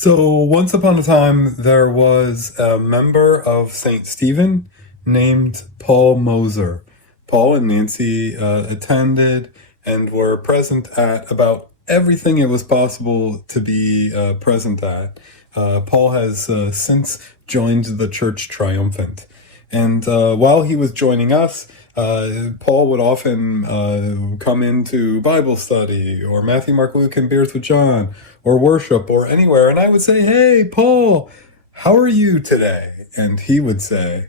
So once upon a time, there was a member of St. Stephen named Paul Moser. Paul and Nancy attended and were present at about everything it was possible to be present at. Paul has since joined the Church Triumphant. And while he was joining us, Paul would often come into Bible study or Matthew, Mark, Luke, and Beers with John or worship or anywhere. And I would say, "Hey, Paul, how are you today?" And he would say,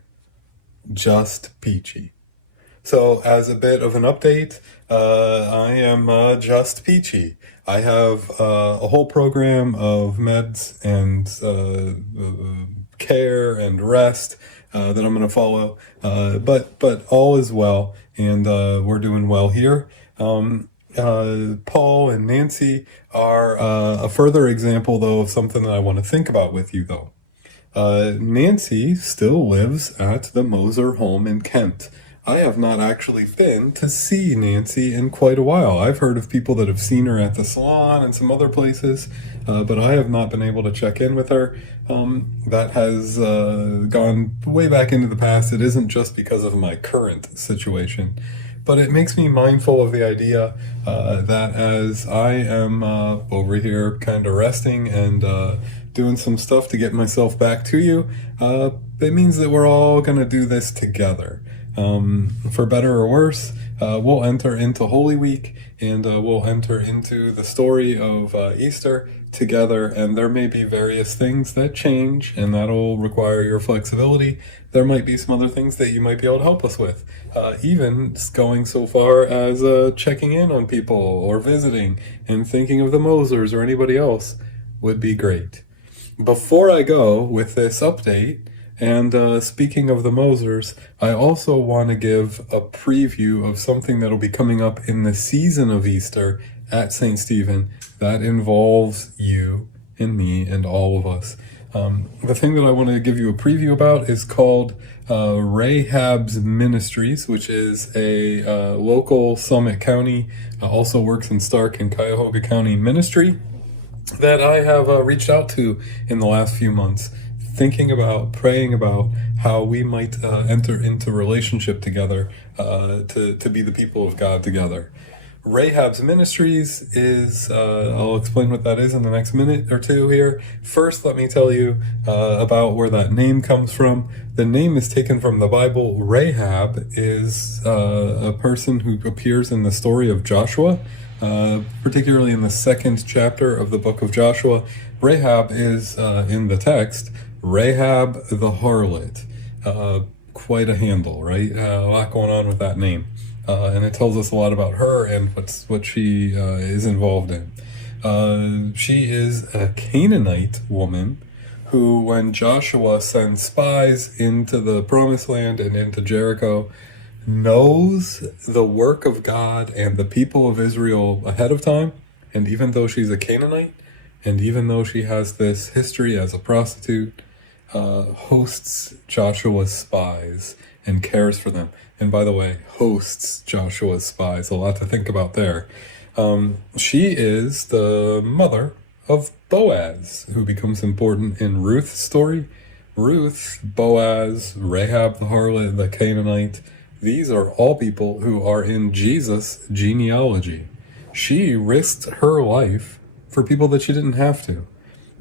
"Just peachy." So as a bit of an update, I am just peachy. I have a whole program of meds and care and rest that I'm going to follow. But all is well, and we're doing well here. Paul and Nancy are a further example, though, of something that I want to think about with you, though. Nancy still lives at the Moser home in Kent. I have not actually been to see Nancy in quite a while. I've heard of people that have seen her at the salon and some other places, but I have not been able to check in with her. That has gone way back into the past. It isn't just because of my current situation, but it makes me mindful of the idea that as I am over here kind of resting and doing some stuff to get myself back to you, it means that we're all going to do this together. For better or worse, we'll enter into Holy Week and we'll enter into the story of Easter together, and there may be various things that change, and that'll require your flexibility. There might be some other things that you might be able to help us with, even going so far as checking in on people or visiting and thinking of the Mosers or anybody else would be great. Before I go with this update, and speaking of the Mosers, I also want to give a preview of something that'll be coming up in the season of Easter at St. Stephen that involves you and me and all of us. The thing that I want to give you a preview about is called Rahab's Ministries, which is a local Summit County, also works in Stark and Cuyahoga County ministry that I have reached out to in the last few months, thinking about, praying about how we might enter into relationship together to be the people of God together. Rahab's Ministries is, I'll explain what that is in the next minute or two here. First, let me tell you about where that name comes from. The name is taken from the Bible. Rahab is a person who appears in the story of Joshua, particularly in the second chapter of the book of Joshua. Rahab is, in the text, Rahab the harlot. Quite a handle, right? A lot going on with that name. And it tells us a lot about her and what she is involved in. She is a Canaanite woman who, when Joshua sends spies into the Promised Land and into Jericho, knows the work of God and the people of Israel ahead of time. And even though she's a Canaanite, and even though she has this history as a prostitute, hosts Joshua's spies and cares for them. And by the way, hosts Joshua's spies. A lot to think about there. She is the mother of Boaz, who becomes important in Ruth's story. Ruth, Boaz, Rahab the harlot, the Canaanite, these are all people who are in Jesus' genealogy. She risked her life for people that she didn't have to.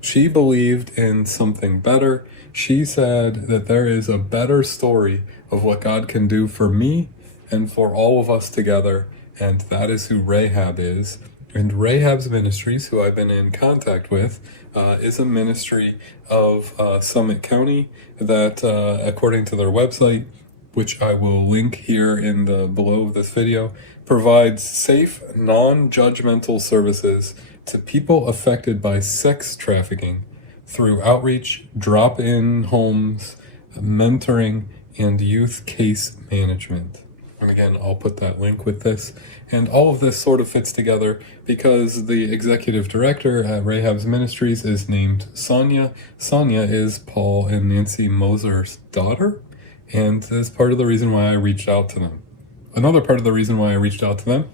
She believed in something better. She said that there is a better story of what God can do for me and for all of us together, and that is who Rahab is. And Rahab's Ministries, who I've been in contact with, is a ministry of Summit County that, according to their website, which I will link here in the below of this video, provides safe, non-judgmental services to people affected by sex trafficking through outreach, drop-in homes, mentoring, and youth case management. And again, I'll put that link with this. And all of this sort of fits together because the executive director at Rahab's Ministries is named Sonia. Sonia is Paul and Nancy Moser's daughter, and that's part of the reason why I reached out to them. Another part of the reason why I reached out to them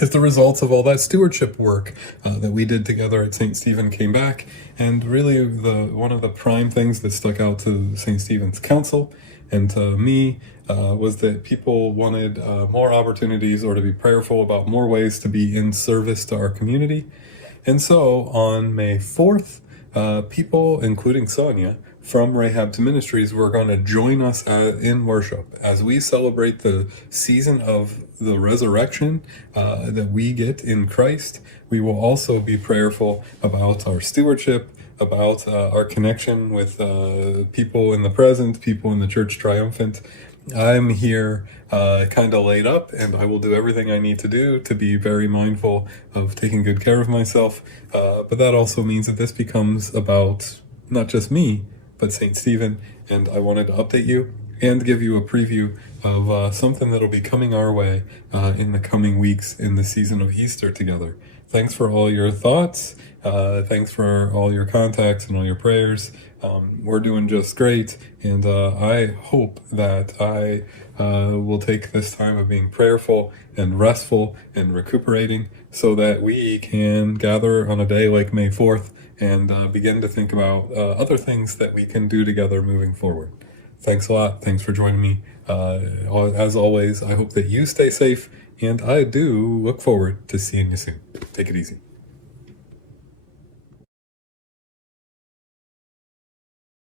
is the results of all that stewardship work that we did together at St. Stephen came back. And really, one of the prime things that stuck out to St. Stephen's Council and to me was that people wanted more opportunities, or to be prayerful about more ways to be in service to our community. And so on May 4th, people, including Sonia, from Rahab to Ministries, were going to join us in worship as we celebrate the season of the resurrection that we get in Christ. We will also be prayerful about our stewardship, about our connection with people in the present, people in the church triumphant. I'm here kind of laid up, and I will do everything I need to do to be very mindful of taking good care of myself. But that also means that this becomes about not just me, but St. Stephen. And I wanted to update you and give you a preview of something that'll be coming our way in the coming weeks in the season of Easter together. Thanks for all your thoughts. Thanks for all your contacts and all your prayers. We're doing just great, and I hope that I will take this time of being prayerful and restful and recuperating so that we can gather on a day like May 4th and begin to think about other things that we can do together moving forward. Thanks a lot. Thanks for joining me. As always, I hope that you stay safe, and I do look forward to seeing you soon. Take it easy.